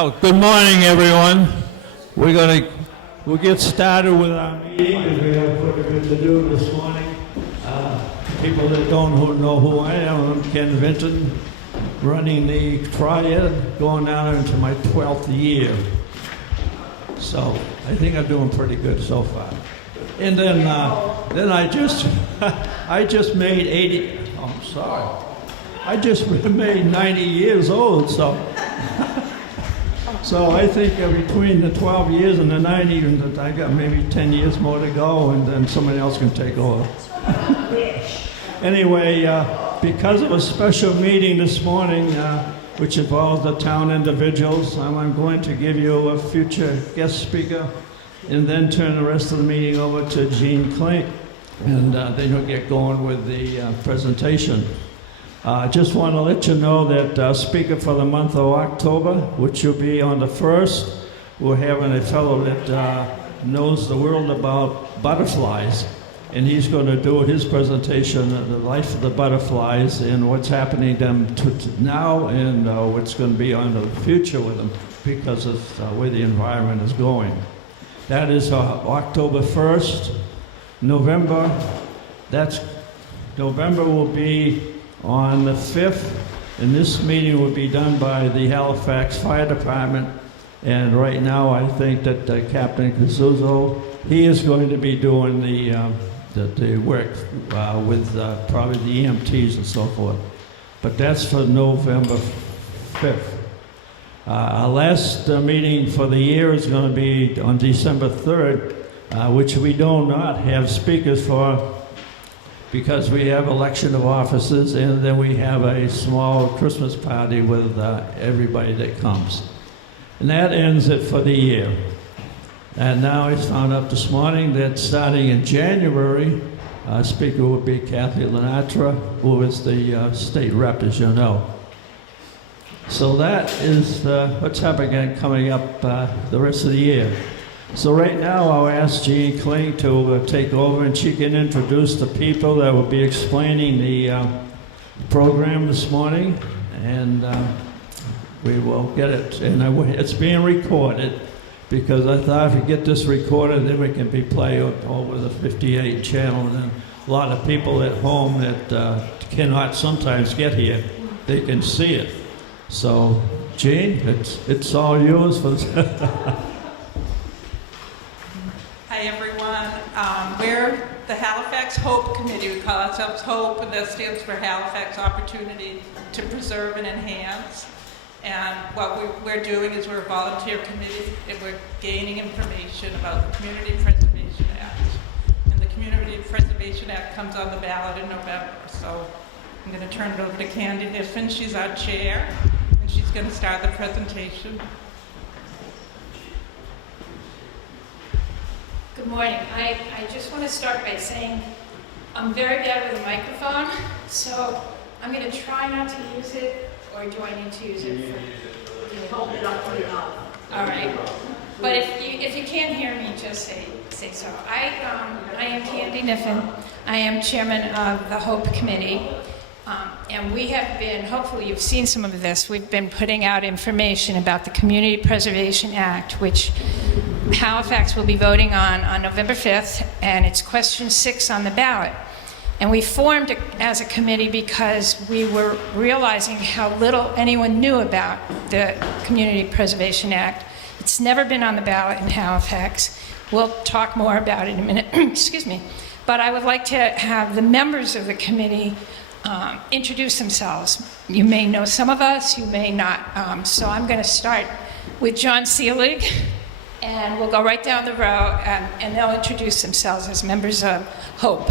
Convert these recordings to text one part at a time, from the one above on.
Well, good morning, everyone. We'll get started with our meeting because we have quite a bit to do this morning. People that don't know who I am, I'm Ken Vinton, running the TRIAD, going down into my 12th year. So I think I'm doing pretty good so far. And then I just made 80. Oh, I'm sorry. I just made 90 years old, so I think between the 12 years and the 90, and I got maybe 10 years more to go, and then somebody else can take over. Anyway, because of a special meeting this morning, which involves the town individuals, I'm going to give you a future guest speaker, and then turn the rest of the meeting over to Gene Klink, and then you'll get going with the presentation. I just want to let you know that speaker for the month of October, which will be on the 1st, we're having a fellow that knows the world about butterflies, and he's going to do his presentation on the life of the butterflies and what's happening to them now and what's going to be on the future with them because of where the environment is going. That is October 1st. November will be on the 5th, and this meeting will be done by the Halifax Fire Department. And right now, I think that Captain Cazuzo, he is going to be doing the work with probably the EMTs and so forth. But that's for November 5th. Our last meeting for the year is going to be on December 3rd, which we do not have speakers for, because we have election of officers, and then we have a small Christmas party with everybody that comes. And that ends it for the year. And now I found out this morning that starting in January, our speaker will be Kathy Lenatra, who is the state rep, as you know. So that is what's happening coming up the rest of the year. So right now, I'll ask Jean Klink to take over, and she can introduce the people that will be explaining the program this morning, and we will get it. And it's being recorded, because I thought if we get this recorded, then we can be played over the 58 channel, and a lot of people at home that cannot sometimes get here, they can see it. So, Jean, it's all yours for Hi everyone, we're the Halifax Hope Committee. We call ourselves Hope, and that stands for Halifax Opportunity to Preserve and Enhance. And what we're doing is we're a volunteer committee, and we're gaining information about the Community Preservation Act. And the Community Preservation Act comes on the ballot in November. So I'm going to turn it over to Candy Niffin. She's our chair, and she's going to start the presentation. Good morning. I just want to start by saying I'm very bad with a microphone, so I'm going to try not to use it, or do I need to use it? Hold it up to the mouth. All right. But if you can't hear me, just say so. I am Candy Niffin. I am chairman of the Hope Committee. And we have been, hopefully you've seen some of this, we've been putting out information about the Community Preservation Act, which Halifax will be voting on November 5th, and it's question 6 on the ballot. And we formed as a committee because we were realizing how little anyone knew about the Community Preservation Act. It's never been on the ballot in Halifax. We'll talk more about it in a minute. Excuse me. But I would like to have the members of the committee introduce themselves. You may know some of us, you may not. So I'm going to start with John Seelig, and we'll go right down the row, and they'll introduce themselves as members of Hope.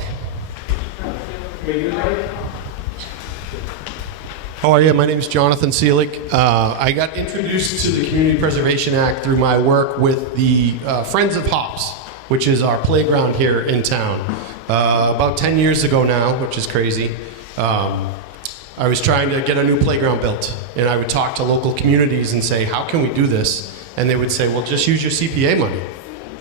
How are you? My name is Jonathan Seelig. I got introduced to the Community Preservation Act through my work with the Friends of Hops, which is our playground here in town. About 10 years ago now, which is crazy, I was trying to get a new playground built, and I would talk to local communities and say, how can we do this? And they would say, well, just use your CPA money.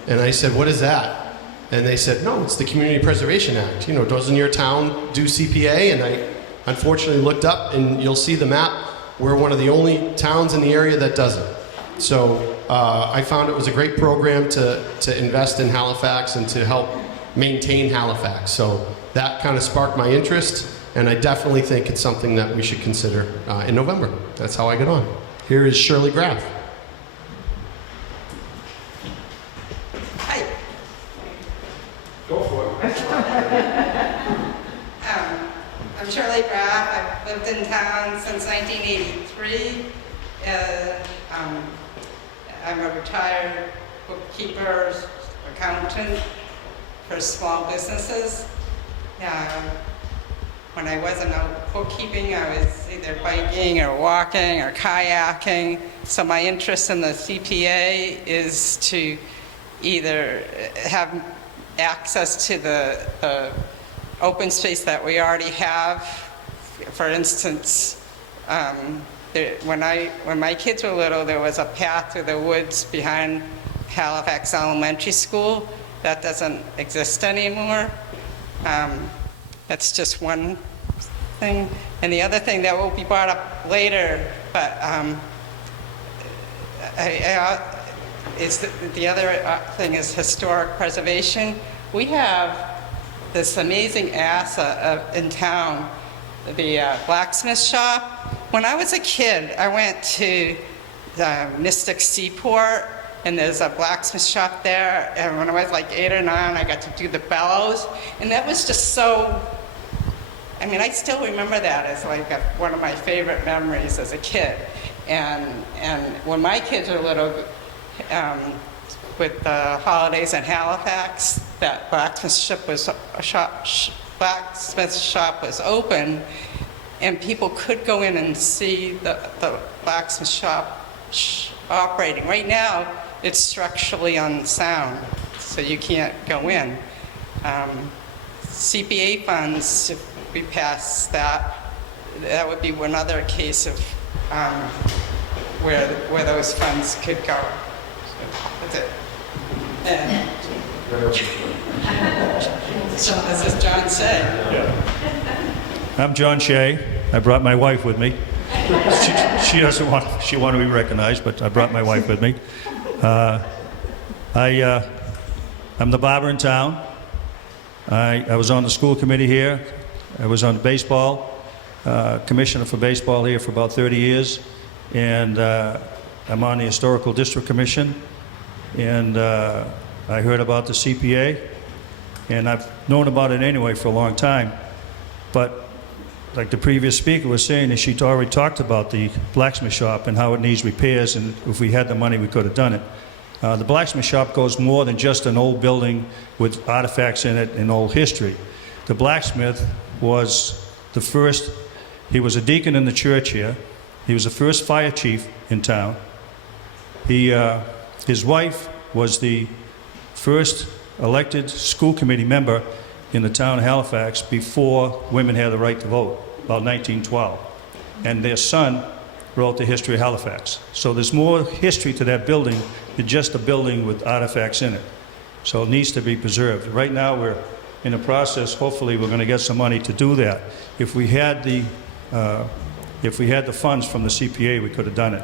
And I said, what is that? And they said, no, it's the Community Preservation Act. You know, doesn't your town do CPA? And I unfortunately looked up, and you'll see the map. We're one of the only towns in the area that doesn't. So I found it was a great program to invest in Halifax and to help maintain Halifax. So that kind of sparked my interest, and I definitely think it's something that we should consider in November. That's how I get on. Here is Shirley Graff. Hi. Go for it. I'm Shirley Graff. I've lived in town since 1983. I'm a retired bookkeeper, accountant for small businesses. When I wasn't out bookkeeping, I was either biking or walking or kayaking. So my interest in the CPA is to either have access to the open space that we already have. For instance, when my kids were little, there was a path through the woods behind Halifax Elementary School. That doesn't exist anymore. That's just one thing. And the other thing that will be brought up later, but the other thing is historic preservation. We have this amazing asset in town, the blacksmith shop. When I was a kid, I went to the Mystic Seaport, and there's a blacksmith shop there, and when I was like 8 or 9, I got to do the bellows, and that was just so, I mean, I still remember that as like one of my favorite memories as a kid. And when my kids were little, with the holidays in Halifax, that blacksmith shop was open, and people could go in and see the blacksmith shop operating. Right now, it's structurally unsound, so you can't go in. CPA funds, if we pass that, that would be one other case of where those funds could go. That's it. And so this is John Say. I'm John Shea. I brought my wife with me. She doesn't want to be recognized, but I brought my wife with me. I'm the barber in town. I was on the school committee here. I was on the baseball, commissioner for baseball here for about 30 years. And I'm on the Historical District Commission. And I heard about the CPA. And I've known about it anyway for a long time. But like the previous speaker was saying, and she already talked about the blacksmith shop and how it needs repairs, and if we had the money, we could have done it. The blacksmith shop goes more than just an old building with artifacts in it and old history. The blacksmith was the first, he was a deacon in the church here. He was the first fire chief in town. His wife was the first elected school committee member in the town of Halifax before women had the right to vote, about 1912. And their son wrote the history of Halifax. So there's more history to that building than just a building with artifacts in it. So it needs to be preserved. Right now we're in a process, hopefully we're going to get some money to do that. If we had the funds from the CPA, we could have done it.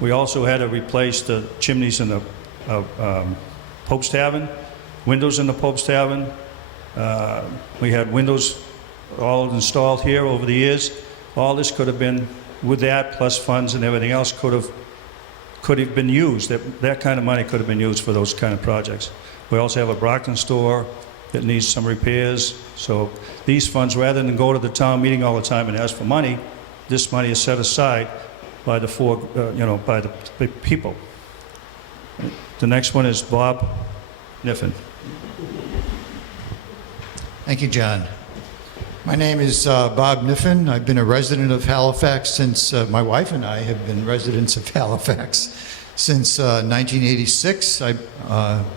We also had to replace the chimneys in the Pope's Tavern, windows in the Pope's Tavern. We had windows all installed here over the years. All this could have been, with that plus funds and everything else, could have been used. That kind of money could have been used for those kind of projects. We also have a Brockton store that needs some repairs. So these funds, rather than go to the town meeting all the time and ask for money, this money is set aside by the by the people. The next one is Bob Niffen. Thank you, John. My name is Bob Niffen. I've been a resident of Halifax since, my wife and I have been residents of Halifax since 1986,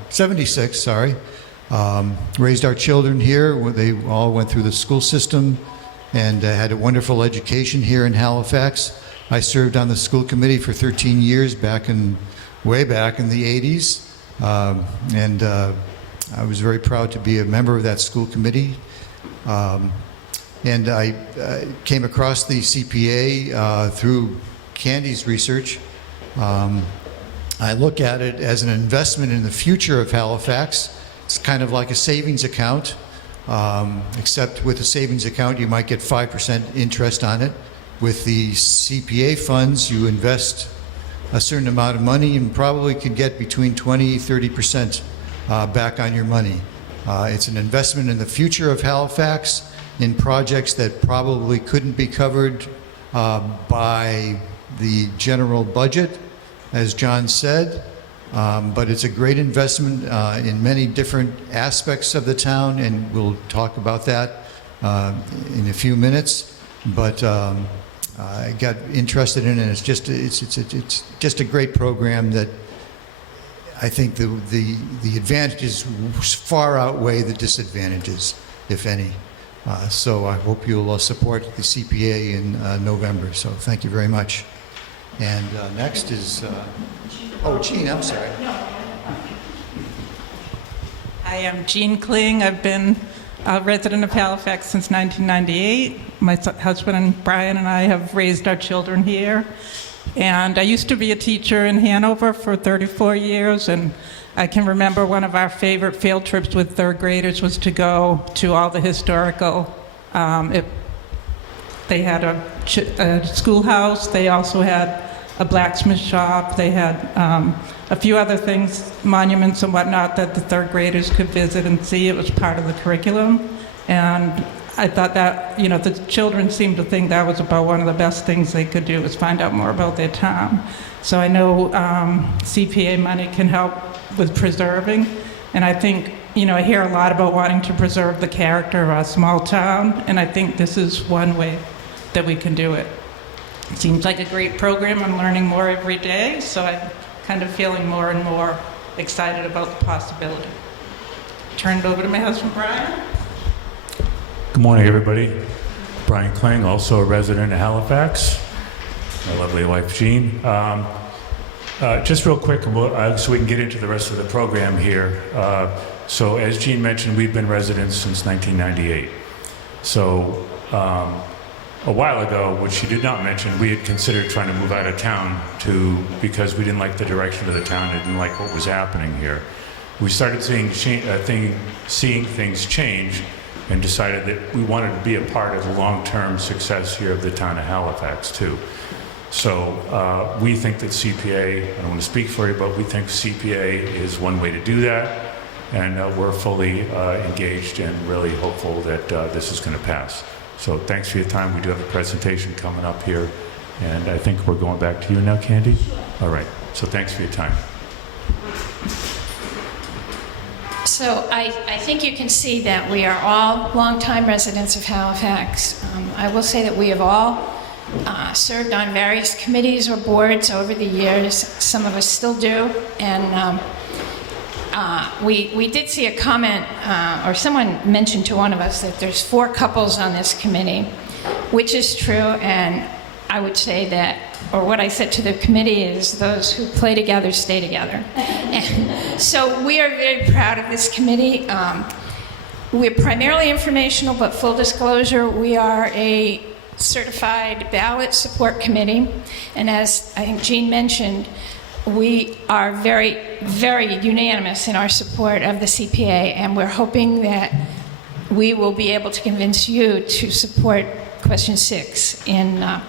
76, sorry. Raised our children here. They all went through the school system and had a wonderful education here in Halifax. I served on the school committee for 13 years way back in the 80s. And I was very proud to be a member of that school committee. And I came across the CPA through Candy's research. I look at it as an investment in the future of Halifax. It's kind of like a savings account, except with a savings account, you might get 5% interest on it. With the CPA funds, you invest a certain amount of money and probably could get between 20-30% back on your money. It's an investment in the future of Halifax, in projects that probably couldn't be covered by the general budget, as John said, but it's a great investment in many different aspects of the town, and we'll talk about that in a few minutes. But I got interested in it. It's just a great program that I think the advantages far outweigh the disadvantages, if any. So I hope you'll support the CPA in November. So thank you very much. And next is, Jean, I'm sorry. Hi, I'm Jean Kling. I've been a resident of Halifax since 1998. My husband Brian and I have raised our children here. And I used to be a teacher in Hanover for 34 years, and I can remember one of our favorite field trips with third graders was to go to all the historical. They had a schoolhouse. They also had a blacksmith shop. They had a few other things, monuments and whatnot, that the third graders could visit and see. It was part of the curriculum. And I thought that, the children seemed to think that was about one of the best things they could do, was find out more about their town. So I know CPA money can help with preserving. And I think, I hear a lot about wanting to preserve the character of our small town. And I think this is one way that we can do it. It seems like a great program. I'm learning more every day, so I'm kind of feeling more and more excited about the possibility. Turn it over to my husband, Brian. Good morning, everybody. Brian Kling, also a resident of Halifax. My lovely wife, Jean. Just real quick, so we can get into the rest of the program here. So as Jean mentioned, we've been residents since 1998. So a while ago, which she did not mention, we had considered trying to move out of town because we didn't like the direction of the town and didn't like what was happening here. We started seeing things change and decided that we wanted to be a part of the long-term success here of the town of Halifax too. So we think that CPA, I don't want to speak for you, but we think CPA is one way to do that, and we're fully engaged and really hopeful that this is going to pass. So thanks for your time. We do have a presentation coming up here, and I think we're going back to you now, Candy? All right, so thanks for your time. So I think you can see that we are all longtime residents of Halifax. I will say that we have all served on various committees or boards over the years. Some of us still do. And we did see a comment, or someone mentioned to one of us that there's 4 couples on this committee, which is true. And I would say that, or what I said to the committee is, those who play together stay together. And so we are very proud of this committee. We're primarily informational, but full disclosure, we are a certified ballot support committee. And as I think Jean mentioned, we are very, very unanimous in our support of the CPA, and we're hoping that we will be able to convince you to support question 6 on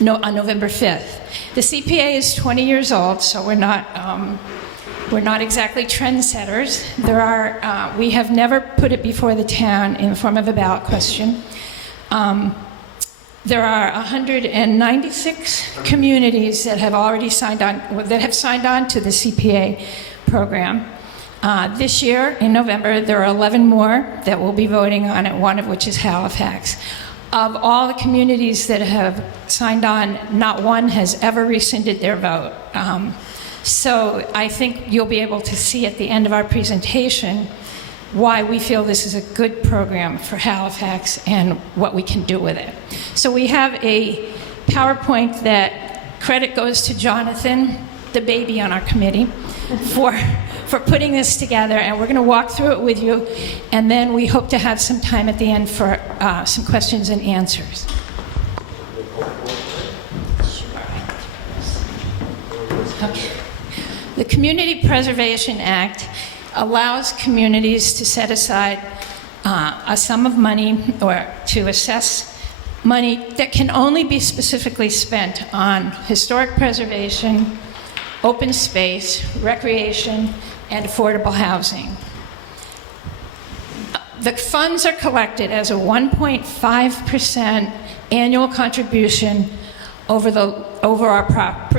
November 5th. The CPA is 20 years old, so we're not exactly trendsetters. We have never put it before the town in the form of a ballot question. There are 196 communities that have already signed on, that have signed on to the CPA program. This year, in November, there are 11 more that will be voting on it, one of which is Halifax. Of all the communities that have signed on, not one has ever rescinded their vote. So I think you'll be able to see at the end of our presentation why we feel this is a good program for Halifax and what we can do with it. So we have a PowerPoint that credit goes to Jonathan, the baby on our committee, for putting this together, and we're going to walk through it with you, and then we hope to have some time at the end for some questions and answers. Okay. The Community Preservation Act allows communities to set aside a sum of money or to assess money that can only be specifically spent on historic preservation, open space, recreation, and affordable housing. The funds are collected as a 1.5% annual contribution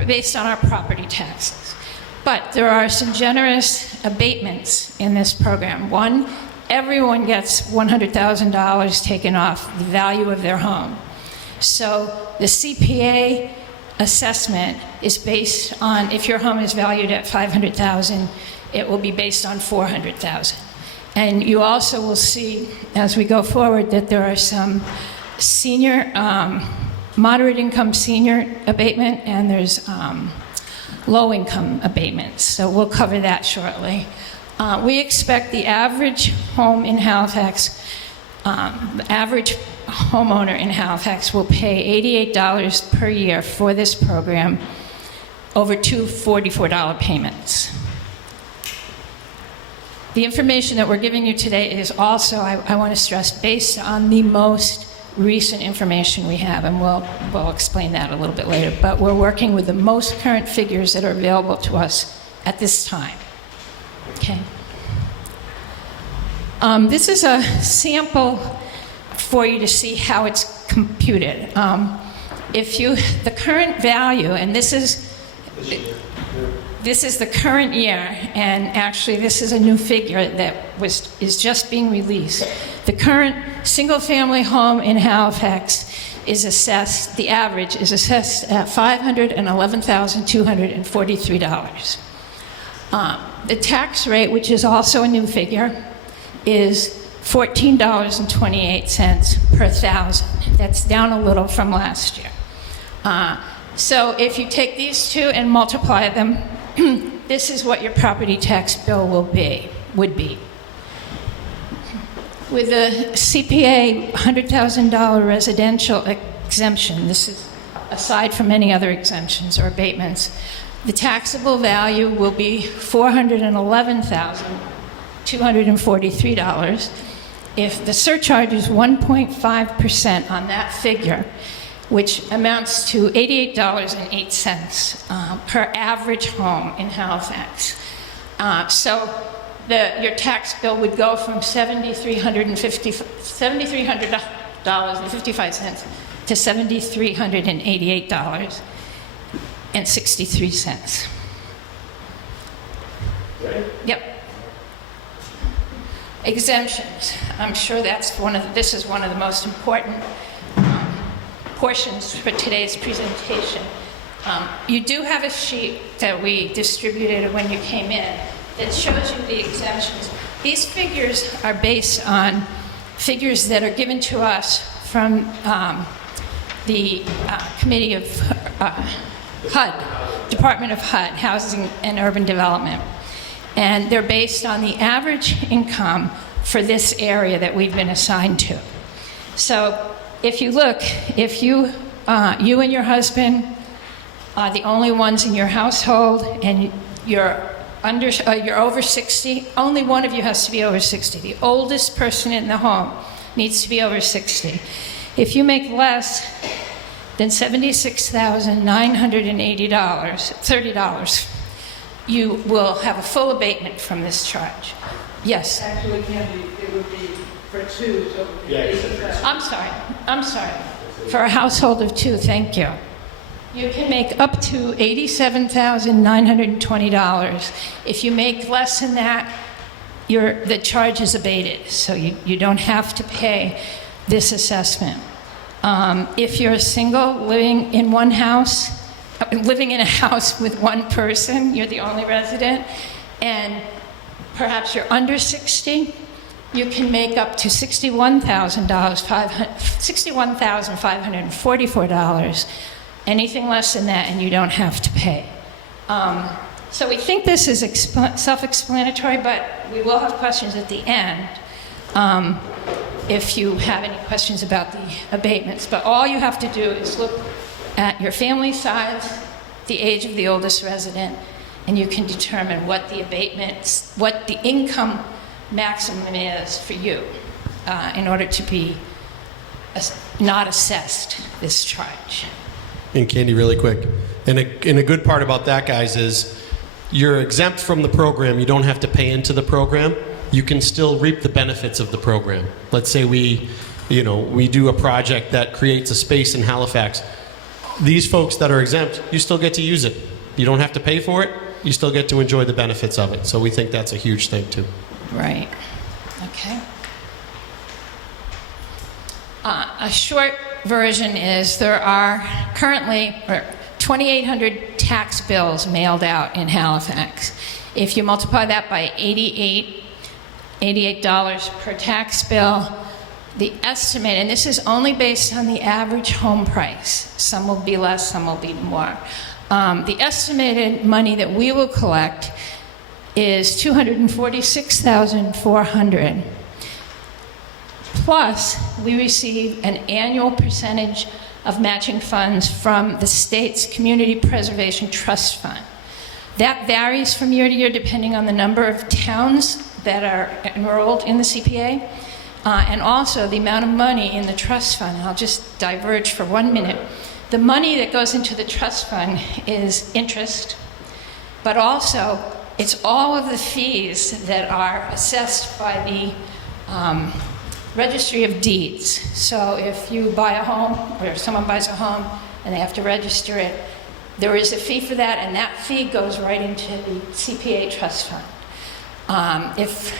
based on our property taxes. But there are some generous abatements in this program. One, everyone gets $100,000 taken off the value of their home. So the CPA assessment is based on, if your home is valued at $500,000, it will be based on $400,000. And you also will see, as we go forward, that there are some senior, moderate income senior abatement, and there's low income abatements. So we'll cover that shortly. We expect the average home in Halifax, the average homeowner in Halifax will pay $88 per year for this program over two $44 payments. The information that we're giving you today is also, I want to stress, based on the most recent information we have, and we'll explain that a little bit later. But we're working with the most current figures that are available to us at this time. Okay. This is a sample for you to see how it's computed. The current value, and this is the current year, and actually this is a new figure that is just being released. The current single-family home in Halifax is assessed, the average is assessed at $511,243. The tax rate, which is also a new figure, is $14.28 per thousand. That's down a little from last year. So if you take these two and multiply them, this is what your property tax bill would be. With the CPA $100,000 residential exemption, this is aside from any other exemptions or abatements, the taxable value will be $411,243. If the surcharge is 1.5% on that figure, which amounts to $88.08 per average home in Halifax. So your tax bill would go from $7,300.55 to $7,388.63. Yep. Exemptions. I'm sure this is one of the most important portions for today's presentation. You do have a sheet that we distributed when you came in that shows you the exemptions. These figures are based on figures that are given to us from the Committee of HUD, Department of HUD, Housing and Urban Development. And they're based on the average income for this area that we've been assigned to. So if you look, if you and your husband are the only ones in your household and you're over 60, only one of you has to be over 60. The oldest person in the home needs to be over 60. If you make less than $76,980, you will have a full abatement from this charge. Yes? Actually, Candy, it would be for two, so I'm sorry. For a household of two, thank you. You can make up to $87,920. If you make less than that, the charge is abated, so you don't have to pay this assessment. If you're single, living in a house with one person, you're the only resident, and perhaps you're under 60, you can make up to $61,544. Anything less than that, and you don't have to pay. So we think this is self-explanatory, but we will have questions at the end if you have any questions about the abatements. But all you have to do is look at your family size, the age of the oldest resident, and you can determine what the abatements, what the income maximum is for you in order to be not assessed this charge. And Candy, really quick, and a good part about that, guys, is you're exempt from the program. You don't have to pay into the program. You can still reap the benefits of the program. Let's say we do a project that creates a space in Halifax. These folks that are exempt, you still get to use it. You don't have to pay for it. You still get to enjoy the benefits of it. So we think that's a huge thing too. Right. Okay. A short version is there are currently 2,800 tax bills mailed out in Halifax. If you multiply that by $88 per tax bill, the estimate, and this is only based on the average home price, some will be less, some will be more. The estimated money that we will collect is $246,400. Plus, we receive an annual percentage of matching funds from the state's Community Preservation Trust Fund. That varies from year to year depending on the number of towns that are enrolled in the CPA, and also the amount of money in the trust fund. And I'll just diverge for 1 minute. The money that goes into the trust fund is interest, but also it's all of the fees that are assessed by the Registry of Deeds. So if you buy a home, or if someone buys a home and they have to register it, there is a fee for that, and that fee goes right into the CPA trust fund. If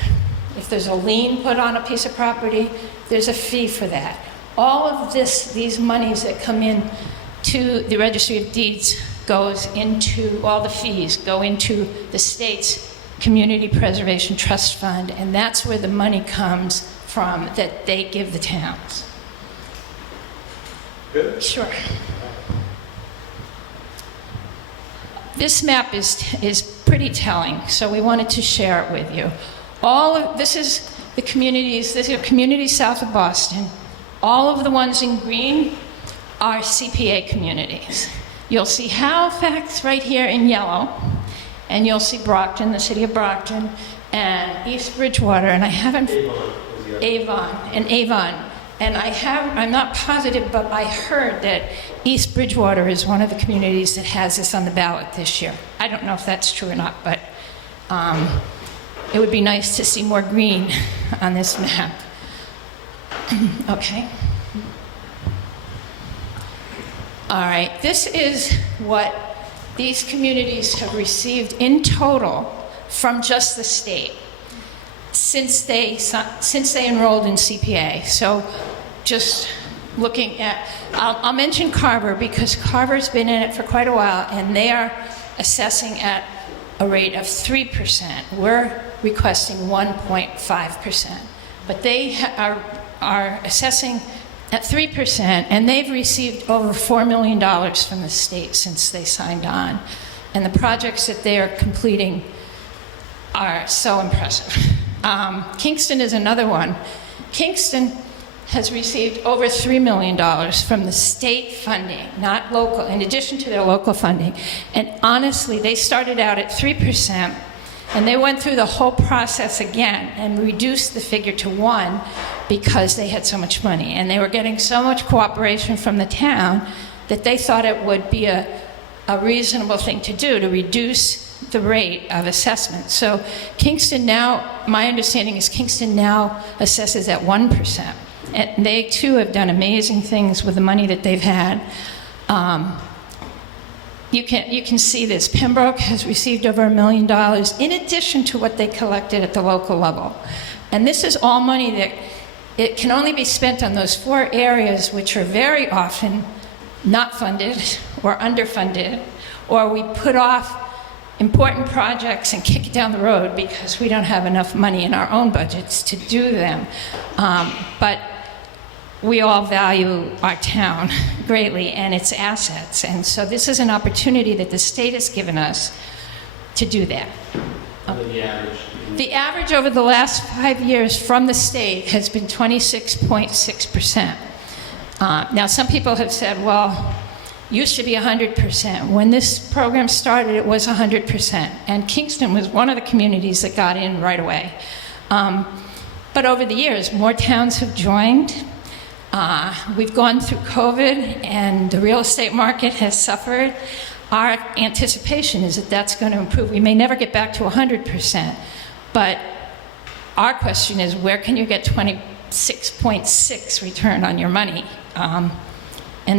there's a lien put on a piece of property, there's a fee for that. All of these monies that come in to the Registry of Deeds goes into, all the fees go into the state's Community Preservation Trust Fund, and that's where the money comes from that they give the towns. Good? Sure. This map is pretty telling, so we wanted to share it with you. This is the communities, this is communities south of Boston. All of the ones in green are CPA communities. You'll see Halifax right here in yellow, and you'll see Brockton, the city of Brockton, and East Bridgewater, and I haven't... Avon. And I'm not positive, but I heard that East Bridgewater is one of the communities that has this on the ballot this year. I don't know if that's true or not, but it would be nice to see more green on this map. Okay. All right, this is what these communities have received in total from just the state since they enrolled in CPA. So just looking at, I'll mention Carver because Carver's been in it for quite a while, and they are assessing at a rate of 3%. We're requesting 1.5%. But they are assessing at 3%, and they've received over $4 million from the state since they signed on. And the projects that they are completing are so impressive. Kingston is another one. Kingston has received over $3 million from the state funding, not local, in addition to their local funding. And honestly, they started out at 3%, and they went through the whole process again and reduced the figure to 1 because they had so much money. And they were getting so much cooperation from the town that they thought it would be a reasonable thing to do to reduce the rate of assessment. So Kingston now, my understanding is Kingston now assesses at 1%. And they too have done amazing things with the money that they've had. You can see this. Pembroke has received over $1 million in addition to what they collected at the local level. And this is all money that it can only be spent on those 4 areas which are very often not funded or underfunded, or we put off important projects and kick it down the road because we don't have enough money in our own budgets to do them. But we all value our town greatly and its assets. And so this is an opportunity that the state has given us to do that. The average over the last 5 years from the state has been 26.6%. Now, some people have said, well, used to be 100%. When this program started, it was 100%. And Kingston was one of the communities that got in right away. But over the years, more towns have joined. We've gone through COVID, and the real estate market has suffered. Our anticipation is that that's going to improve. We may never get back to 100%, but our question is, where can you get 26.6 return on your money?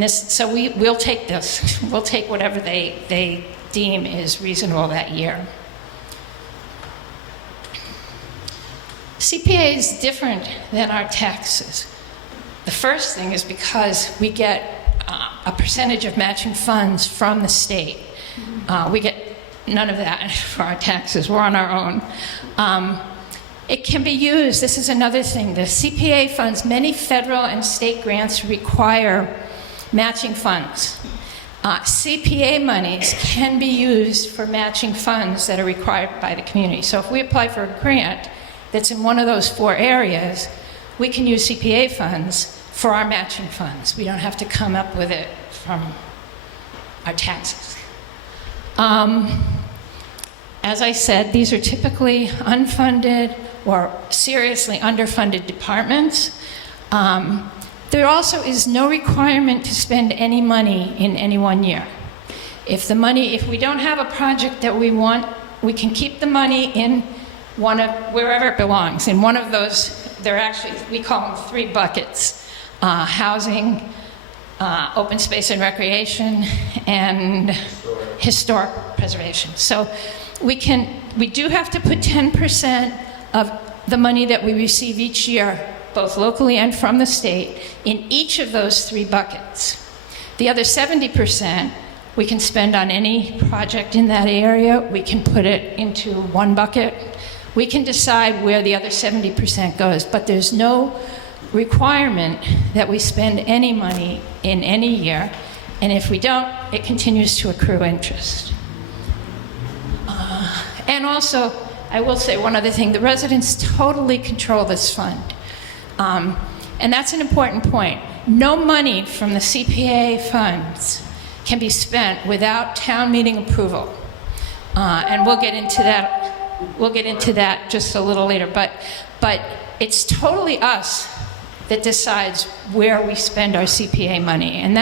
So we'll take this. We'll take whatever they deem is reasonable that year. CPA is different than our taxes. The first thing is because we get a percentage of matching funds from the state. We get none of that for our taxes. We're on our own. It can be used, this is another thing, the CPA funds, many federal and state grants require matching funds. CPA monies can be used for matching funds that are required by the community. So if we apply for a grant that's in one of those 4 areas, we can use CPA funds for our matching funds. We don't have to come up with it from our taxes. As I said, these are typically unfunded or seriously underfunded departments. There also is no requirement to spend any money in any one year. If we don't have a project that we want, we can keep the money in wherever it belongs. In one of those, we call them 3 buckets. Housing, open space and recreation, and historic preservation. So we do have to put 10% of the money that we receive each year, both locally and from the state, in each of those 3 buckets. The other 70% we can spend on any project in that area. We can put it into one bucket. We can decide where the other 70% goes, but there's no requirement that we spend any money in any year, and if we don't, it continues to accrue interest. And also, I will say one other thing, the residents totally control this fund. And that's an important point. No money from the CPA funds can be spent without town meeting approval. And we'll get into that just a little later, but it's totally us that decides where we spend our CPA money. And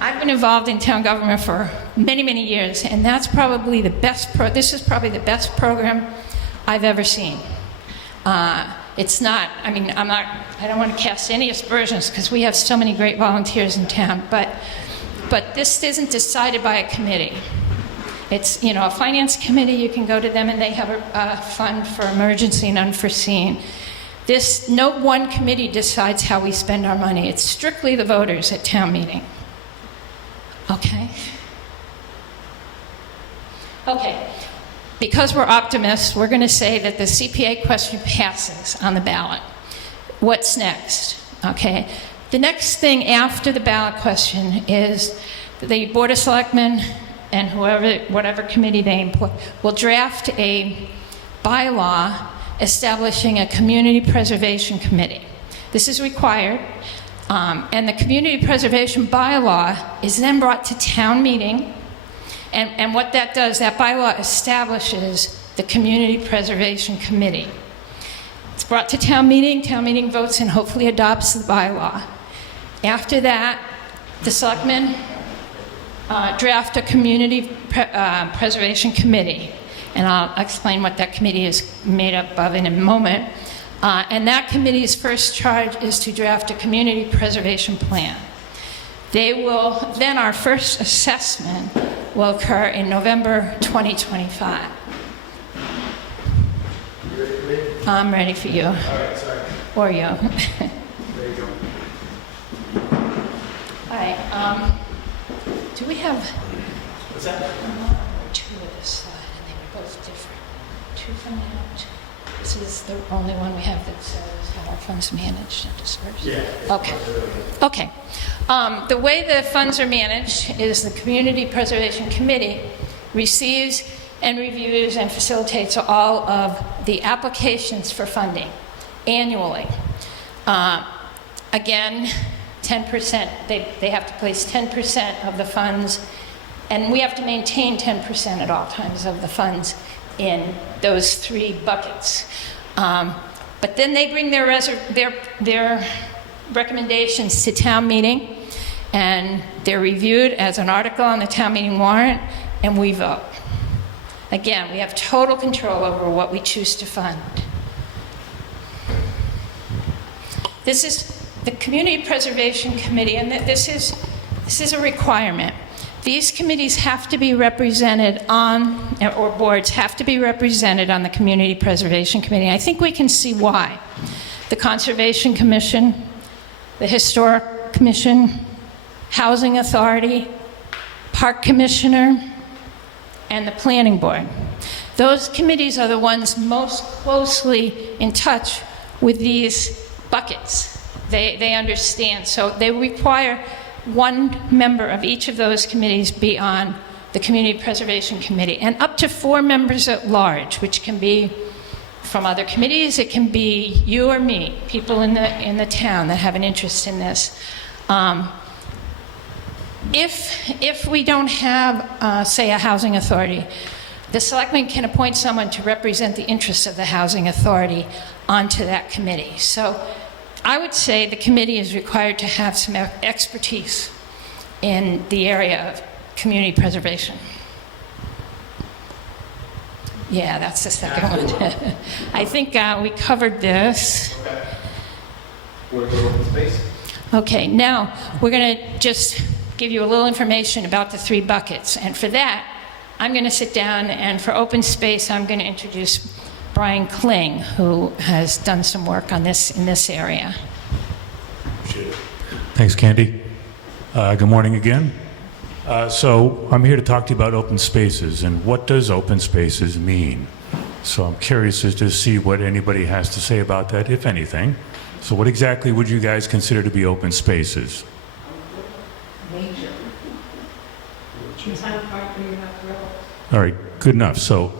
I've been involved in town government for many, many years, and that's probably this is probably the best program I've ever seen. It's not, I don't want to cast any aspersions because we have so many great volunteers in town, but this isn't decided by a committee. It's, a finance committee, you can go to them and they have a fund for emergency and unforeseen. No one committee decides how we spend our money. It's strictly the voters at town meeting. Okay. Because we're optimists, we're going to say that the CPA question passes on the ballot. What's next? Okay. The next thing after the ballot question is the Board of Selectmen and whatever committee they employ will draft a bylaw establishing a community preservation committee. This is required, and the community preservation bylaw is then brought to town meeting, and what that does, that bylaw establishes the community preservation committee. It's brought to town meeting votes and hopefully adopts the bylaw. After that, the selectmen draft a community preservation committee. And I'll explain what that committee is made up of in a moment. And that committee's first charge is to draft a community preservation plan. Then our first assessment will occur in November 2025. I'm ready for you. All right, sorry. Or you. There you go. All right. Do we have... What's that? 2 of this slide, and they were both different. 2 from now, 2. This is the only one we have that says how our funds managed and dispersed? Yeah. Okay. The way the funds are managed is the Community Preservation Committee receives and reviews and facilitates all of the applications for funding annually. Again, 10%, they have to place 10% of the funds, and we have to maintain 10% at all times of the funds in those 3 buckets. But then they bring their recommendations to town meeting, and they're reviewed as an article on the town meeting warrant, and we vote. Again, we have total control over what we choose to fund. This is the Community Preservation Committee, and this is a requirement. These committees have to be represented on, or boards have to be represented on the Community Preservation Committee. I think we can see why. The Conservation Commission, the Historic Commission, Housing Authority, Park Commissioner, and the Planning Board. Those committees are the ones most closely in touch with these buckets. They understand, so they require one member of each of those committees be on the Community Preservation Committee, and up to 4 members at large, which can be from other committees. It can be you or me, people in the town that have an interest in this. If we don't have, say, a housing authority, the selectmen can appoint someone to represent the interests of the housing authority onto that committee. So I would say the committee is required to have some expertise in the area of community preservation. Yeah, that's the second one. I think we covered this. Okay, now we're going to just give you a little information about the 3 buckets. And for that, I'm going to sit down, and for open space, I'm going to introduce Brian Kling, who has done some work on this in this area. Thanks, Candy. Good morning again. So I'm here to talk to you about open spaces, and what does open spaces mean? So I'm curious as to see what anybody has to say about that, if anything. So what exactly would you guys consider to be open spaces? All right, good enough. So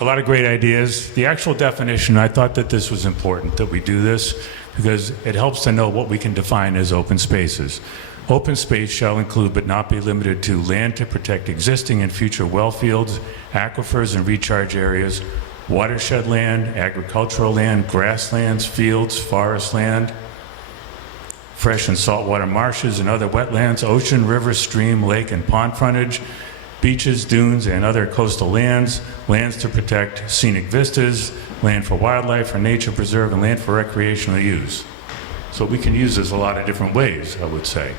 a lot of great ideas. The actual definition, I thought that this was important that we do this because it helps to know what we can define as open spaces. Open space shall include but not be limited to land to protect existing and future well fields, aquifers and recharge areas, watershed land, agricultural land, grasslands, fields, forest land, fresh and saltwater marshes and other wetlands, ocean, river, stream, lake, and pond frontage, beaches, dunes, and other coastal lands, lands to protect scenic vistas, land for wildlife or nature preserve, and land for recreational use. So we can use this a lot of different ways, I would say.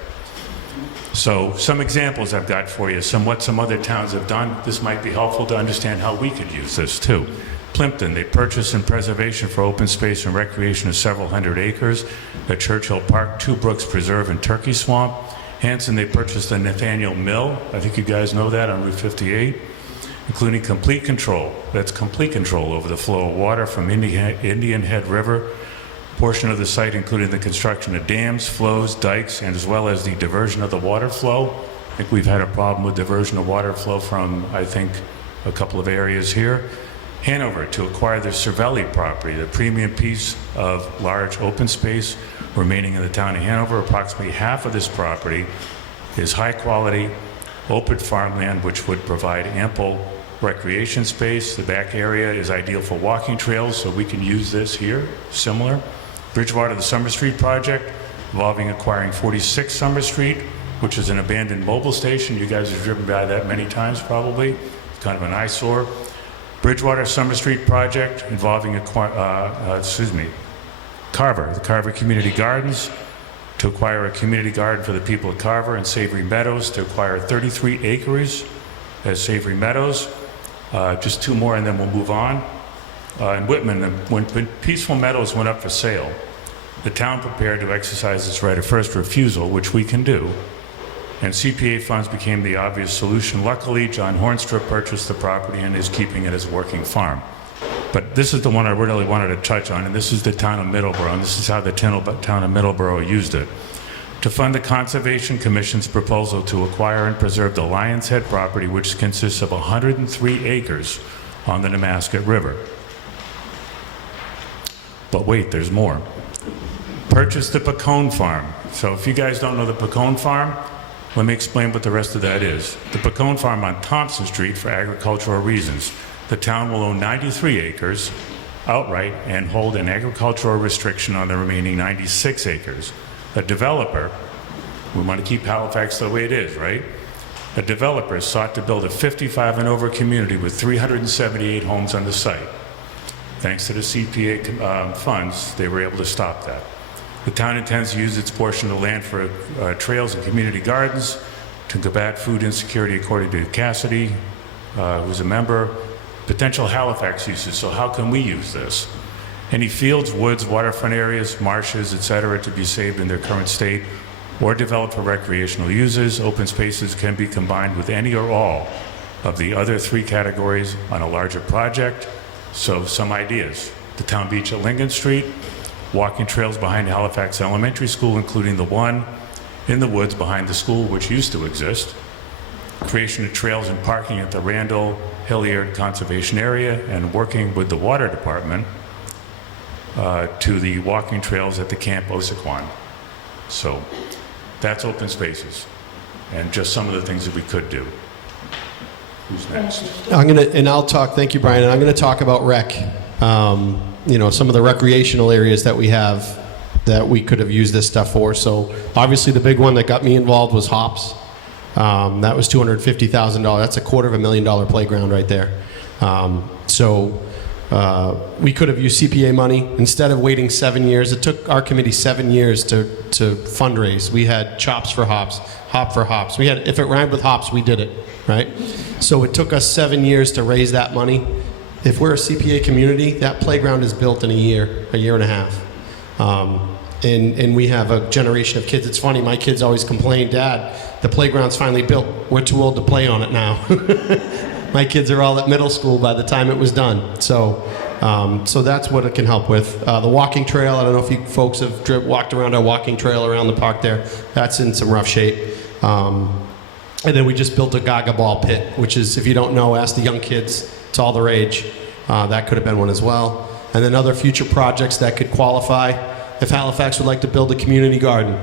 So some examples I've got for you, what some other towns have done. This might be helpful to understand how we could use this too. Plimpton, they purchased and preservation for open space and recreation of several hundred acres at Churchill Park, Two Brooks Preserve, and Turkey Swamp. Hanson, they purchased the Nathaniel Mill. I think you guys know that, on Route 58, including complete control. That's complete control over the flow of water from Indian Head River. Portion of the site including the construction of dams, flows, dikes, and as well as the diversion of the water flow. I think we've had a problem with diversion of water flow from, I think, a couple of areas here. Hanover, to acquire the Cervelli property, the premium piece of large open space remaining in the town of Hanover. Approximately half of this property is high quality open farmland which would provide ample recreation space. The back area is ideal for walking trails, so we can use this here, similar. Bridgewater, the Summer Street project, involving acquiring 46 Summer Street, which is an abandoned mobile station. You guys have driven by that many times probably. It's kind of an eyesore. Bridgewater Summer Street project involving Carver, the Carver Community Gardens, to acquire a community garden for the people of Carver, and Savory Meadows to acquire 33 acres as Savory Meadows. Just 2 more and then we'll move on. In Whitman, when Peaceful Meadows went up for sale, the town prepared to exercise its right of first refusal, which we can do, and CPA funds became the obvious solution. Luckily, John Hornstra purchased the property and is keeping it as a working farm. But this is the one I really wanted to touch on, and this is the town of Middleborough, and this is how the town of Middleborough used it. To fund the Conservation Commission's proposal to acquire and preserve the Lion's Head property, which consists of 103 acres on the Nemasket River. But wait, there's more. purchased the Pecan Farm. So if you guys don't know the Pecan Farm, let me explain what the rest of that is. The Pecan Farm on Thompson Street for agricultural reasons. The town will own 93 acres outright and hold an agricultural restriction on the remaining 96 acres. A developer, we want to keep Halifax the way it is, right? A developer sought to build a 55 and over community with 378 homes on the site. Thanks to the CPA funds, they were able to stop that. The town intends to use its portion of the land for trails and community gardens to combat food insecurity, according to Cassidy, who's a member. Potential Halifax uses, so how can we use this? Any fields, woods, waterfront areas, marshes, etc., to be saved in their current state or developed for recreational uses. Open spaces can be combined with any or all of the other 3 categories on a larger project. So some ideas: the town beach at Lincoln Street, walking trails behind Halifax Elementary School, including the one in the woods behind the school, which used to exist, creation of trails and parking at the Randall Hilliard Conservation Area, and working with the water department to the walking trails at the Camp Osequan. So that's open spaces, and just some of the things that we could do. Who's next? I'll talk, thank you, Brian, and I'm going to talk about rec. You know, some of the recreational areas that we have that we could have used this stuff for. So obviously the big one that got me involved was hops. That was $250,000. That's a $250,000 playground right there. We could have used CPA money instead of waiting 7 years. It took our committee 7 years to fundraise. We had chops for hops, hop for hops. We had, if it rhymed with hops, we did it, right? So it took us 7 years to raise that money. If we're a CPA community, that playground is built in a year and a half. And we have a generation of kids. It's funny, my kids always complain, Dad, the playground's finally built. We're too old to play on it now. My kids are all at middle school by the time it was done. So that's what it can help with. The walking trail, I don't know if you folks have walked around our walking trail around the park there. That's in some rough shape. And then we just built a Gaga ball pit, which is, if you don't know, ask the young kids. It's all the rage. That could have been one as well. And then other future projects that could qualify. If Halifax would like to build a community garden,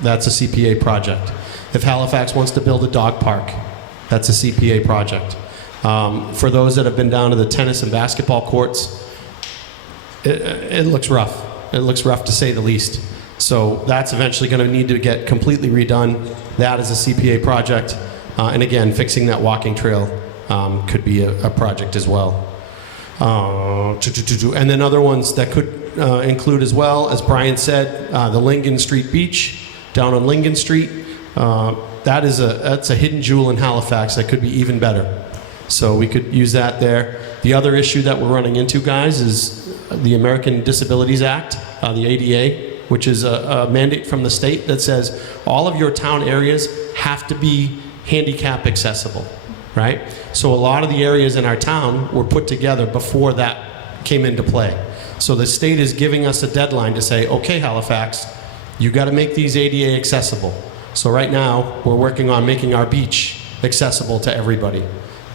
that's a CPA project. If Halifax wants to build a dog park, that's a CPA project. For those that have been down to the tennis and basketball courts, it looks rough. It looks rough to say the least. So that's eventually going to need to get completely redone. That is a CPA project. And again, fixing that walking trail could be a project as well. And then other ones that could include as well, as Brian said, the Lincoln Street Beach down on Lincoln Street. That's a hidden jewel in Halifax that could be even better. So we could use that there. The other issue that we're running into, guys, is the American Disabilities Act, the ADA, which is a mandate from the state that says all of your town areas have to be handicap accessible, right? So a lot of the areas in our town were put together before that came into play. So the state is giving us a deadline to say, okay, Halifax, you got to make these ADA accessible. So right now, we're working on making our beach accessible to everybody.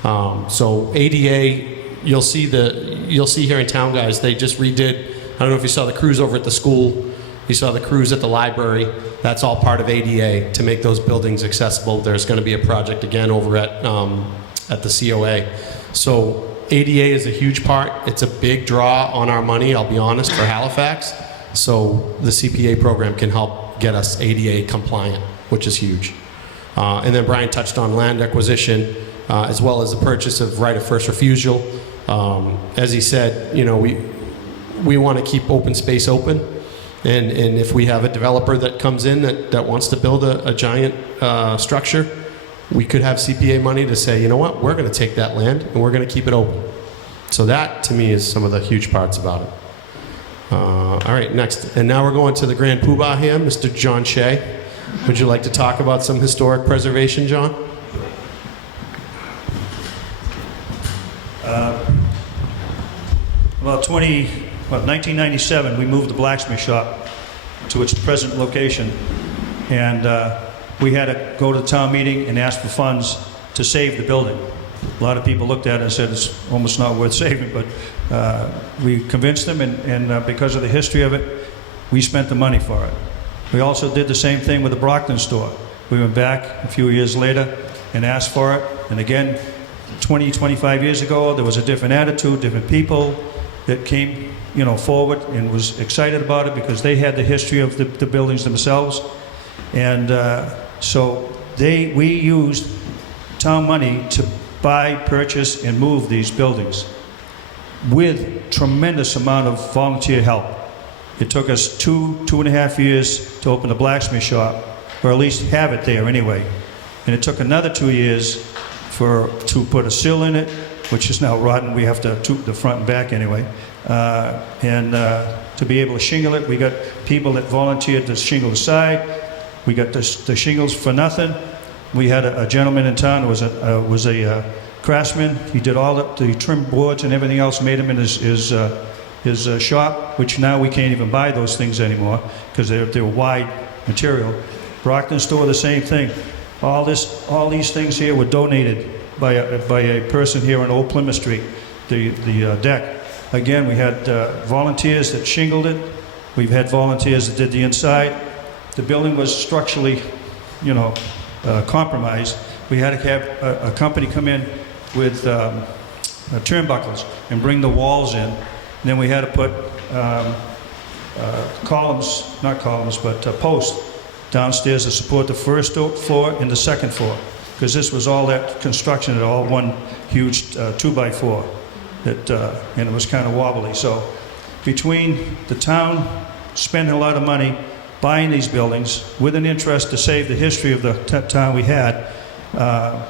So ADA, you'll see here in town, guys, they just redid, I don't know if you saw the crews over at the school, you saw the crews at the library, that's all part of ADA to make those buildings accessible. There's going to be a project again over at the COA. So ADA is a huge part. It's a big draw on our money, I'll be honest, for Halifax. So the CPA program can help get us ADA compliant, which is huge. And then Brian touched on land acquisition, as well as the purchase of right of first refusal. As he said, you know, we want to keep open space open. And if we have a developer that comes in that wants to build a giant structure, we could have CPA money to say, you know what, we're going to take that land and we're going to keep it open. So that, to me, is some of the huge parts about it. All right, next. And now we're going to the Grand Poobah here, Mr. John Shea. Would you like to talk about some historic preservation, John? About 1997, we moved the blacksmith shop to its present location, and we had to go to the town meeting and ask for funds to save the building. A lot of people looked at it and said it's almost not worth saving, but we convinced them, and because of the history of it, We spent the money for it. We also did the same thing with the Brockton store. We went back a few years later and asked for it. And again, 20, 25 years ago, there was a different attitude, different people that came, forward and was excited about it because they had the history of the buildings themselves. And so we used town money to buy, purchase, and move these buildings with tremendous amount of volunteer help. It took us 2.5 years to open the blacksmith shop, or at least have it there anyway. And it took another 2 years to put a sill in it, which is now rotten. We have to toot the front and back anyway. And to be able to shingle it, we got people that volunteered to shingle the side. We got the shingles for nothing. We had a gentleman in town who was a craftsman. He did all the trim boards and everything else, made them in his shop, which now we can't even buy those things anymore because they're wide material. Brockton store, the same thing. All these things here were donated by a person here on Old Plymouth Street, the deck. Again, we had volunteers that shingled it. We've had volunteers that did the inside. The building was structurally, compromised. We had to have a company come in with turnbuckles and bring the walls in. And then we had to put posts downstairs to support the first floor and the second floor, because this was all that construction at all one huge 2x4 and it was kind of wobbly. So between the town spending a lot of money buying these buildings with an interest to save the history of the town we had, and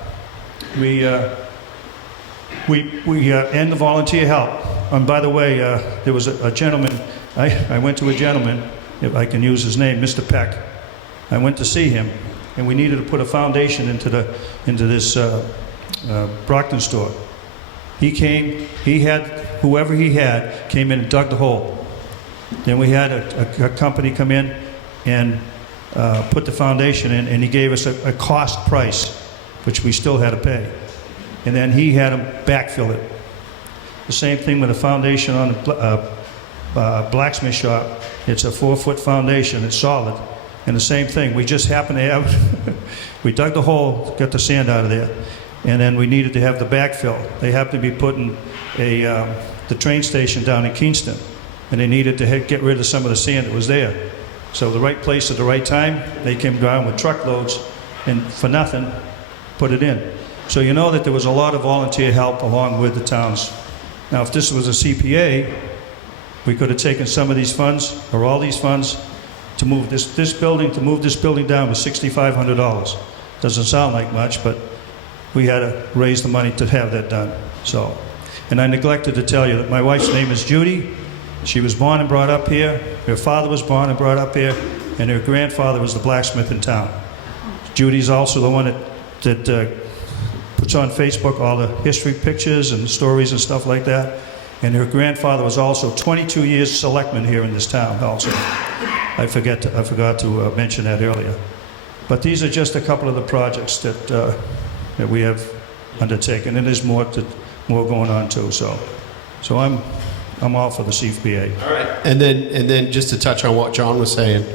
the volunteer help. And by the way, there was a gentleman, I went to a gentleman, if I can use his name, Mr. Peck. I went to see him, and we needed to put a foundation into this Brockton store. He came, whoever he had came in and dug the hole. Then we had a company come in and put the foundation in, and he gave us a cost price, which we still had to pay. And then he had them backfill it. The same thing with the foundation on the blacksmith shop. It's a 4-foot foundation. It's solid. And the same thing. We just happened to have, we dug the hole, got the sand out of there, and then we needed to have the backfill. They happened to be putting the train station down in Kingston, and they needed to get rid of some of the sand that was there. So the right place at the right time, they came down with truckloads, and for nothing, put it in. So you know that there was a lot of volunteer help along with the towns. Now, if this was a CPA, we could have taken some of these funds, or all these funds, to move this building down was $6,500. Doesn't sound like much, but we had to raise the money to have that done. So, and I neglected to tell you that my wife's name is Judy. She was born and brought up here. Her father was born and brought up here, and her grandfather was the blacksmith in town. Judy's also the one that puts on Facebook all the history pictures and stories and stuff like that. And her grandfather was also 22 years selectman here in this town also. I forgot to mention that earlier. But these are just a couple of the projects that we have undertaken, and there's more going on too. So I'm all for the CPA. All right. And then just to touch on what John was saying,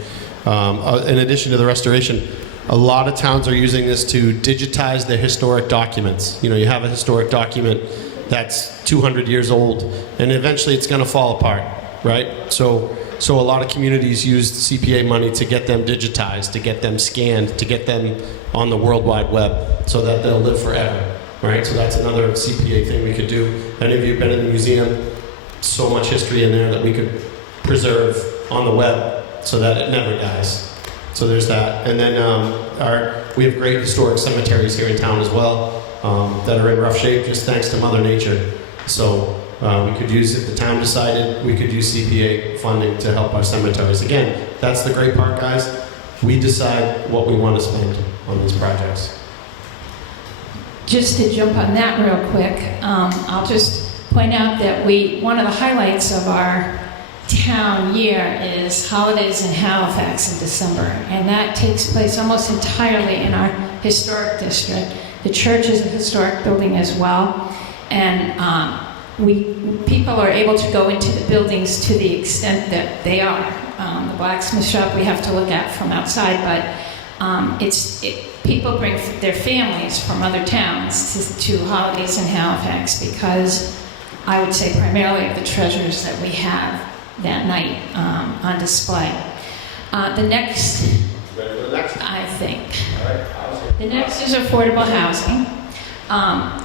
in addition to the restoration, a lot of towns are using this to digitize their historic documents. You have a historic document that's 200 years old, and eventually it's going to fall apart, right? So a lot of communities use CPA money to get them digitized, to get them scanned, to get them on the World Wide Web so that they'll live forever, right? So that's another CPA thing we could do. Any of you have been in the museum? So much history in there that we could preserve on the web so that it never dies. So there's that. And then we have great historic cemeteries here in town as well that are in rough shape just thanks to Mother Nature. So we could use, if the town decided, we could use CPA funding to help our cemeteries. Again, that's the great part, guys. We decide what we want to spend on these projects. Just to jump on that real quick, I'll just point out that one of the highlights of our town year is holidays in Halifax in December, and that takes place almost entirely in our historic district. The church is a historic building as well, and people are able to go into the buildings to the extent that they are the blacksmith shop we have to look at from outside, but people bring their families from other towns to holidays in Halifax because I would say primarily of the treasures that we have that night on display. The next, I think, the next is affordable housing,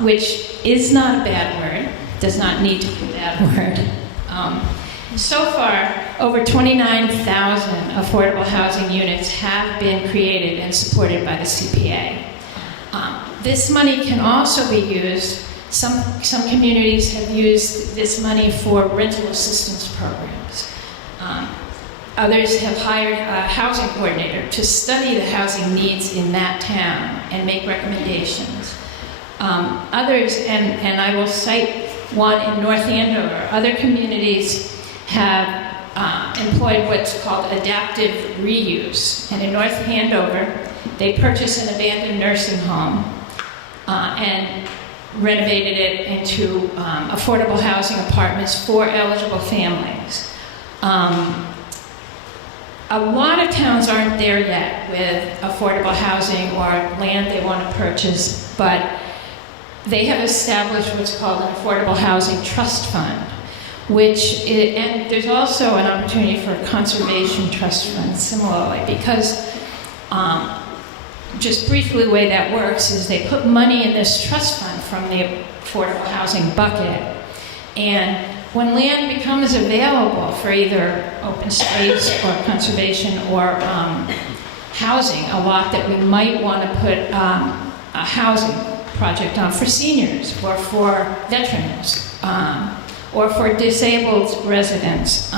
which is not a bad word, does not need to be a bad word. So far, over 29,000 affordable housing units have been created and supported by the CPA. This money can also be used, some communities have used this money for rental assistance programs. Others have hired a housing coordinator to study the housing needs in that town and make recommendations. Others, and I will cite one in North Andover, other communities have employed what's called adaptive reuse. And in North Andover, they purchased an abandoned nursing home and renovated it into affordable housing apartments for eligible families. A lot of towns aren't there yet with affordable housing or land they want to purchase, but they have established what's called an affordable housing trust fund, and there's also an opportunity for a conservation trust fund similarly, because just briefly the way that works is they put money in this trust fund from the affordable housing bucket, and when land becomes available for either open space or conservation or housing, a lot that we might want to put a housing project on for seniors or for veterans or for disabled residents.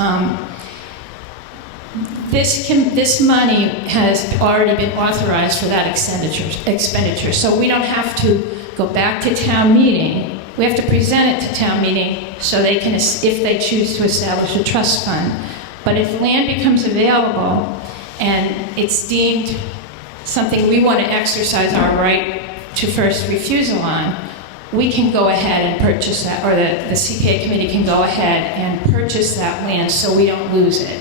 This money has already been authorized for that expenditure, so we don't have to go back to town meeting. We have to present it to town meeting so they can, if they choose to establish a trust fund. But if land becomes available and it's deemed something we want to exercise our right to first refusal on, we can go ahead and purchase that, or the CPA committee can go ahead and purchase that land so we don't lose it,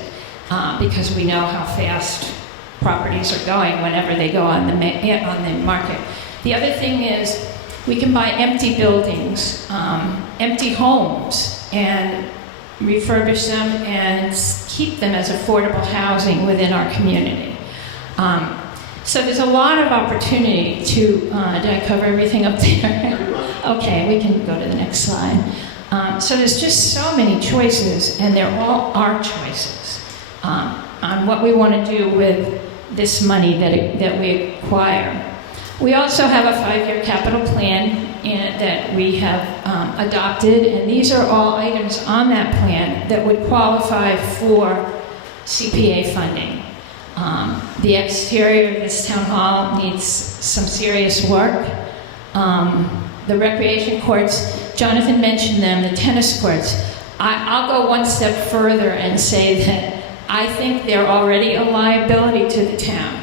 because we know how fast properties are going whenever they go on the market. The other thing is we can buy empty buildings, empty homes, and refurbish them and keep them as affordable housing within our community. So there's a lot of opportunity to, did I cover everything up there? Okay, we can go to the next slide. So there's just so many choices, and they're all our choices on what we want to do with this money that we acquire. We also have a 5-year capital plan that we have adopted, and these are all items on that plan that would qualify for CPA funding. The exterior of this town hall needs some serious work. The recreation courts, Jonathan mentioned them, the tennis courts. I'll go one step further and say that I think they're already a liability to the town.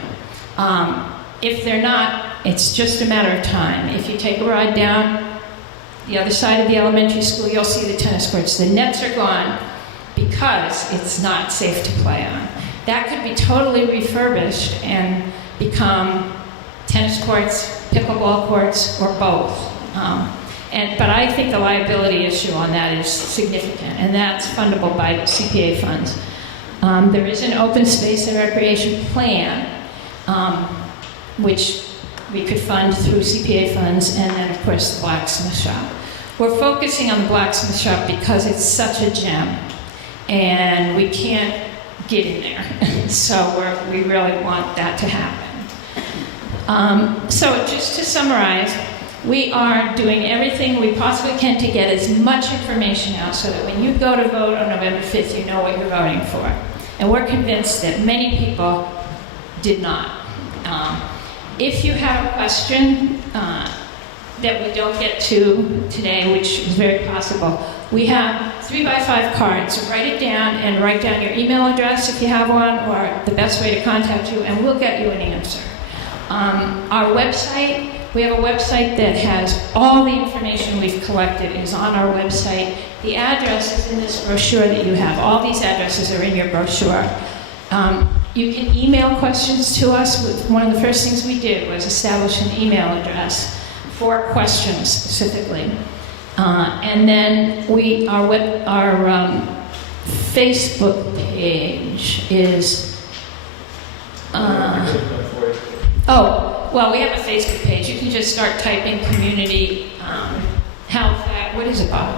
If they're not, it's just a matter of time. If you take a ride down the other side of the elementary school, you'll see the tennis courts. The nets are gone because it's not safe to play on. That could be totally refurbished and become tennis courts, pickleball courts, or both. But I think the liability issue on that is significant, and that's fundable by CPA funds. There is an open space and recreation plan, which we could fund through CPA funds, and then, of course, the blacksmith shop. We're focusing on the blacksmith shop because it's such a gem, and we can't get in there. So we really want that to happen. So just to summarize, we are doing everything we possibly can to get as much information out so that when you go to vote on November 5th, you know what you're voting for. And we're convinced that many people did not. If you have a question that we don't get to today, which is very possible, we have 3x5 cards. So write it down and write down your email address if you have one, or the best way to contact you, and we'll get you an answer. Our website, we have a website that has all the information we've collected is on our website. The address is in this brochure that you have. All these addresses are in your brochure. You can email questions to us. One of the first things we did was establish an email address for questions specifically. And then our Facebook page is, well, we have a Facebook page. You can just start typing community, Halifax, what is it, Bob?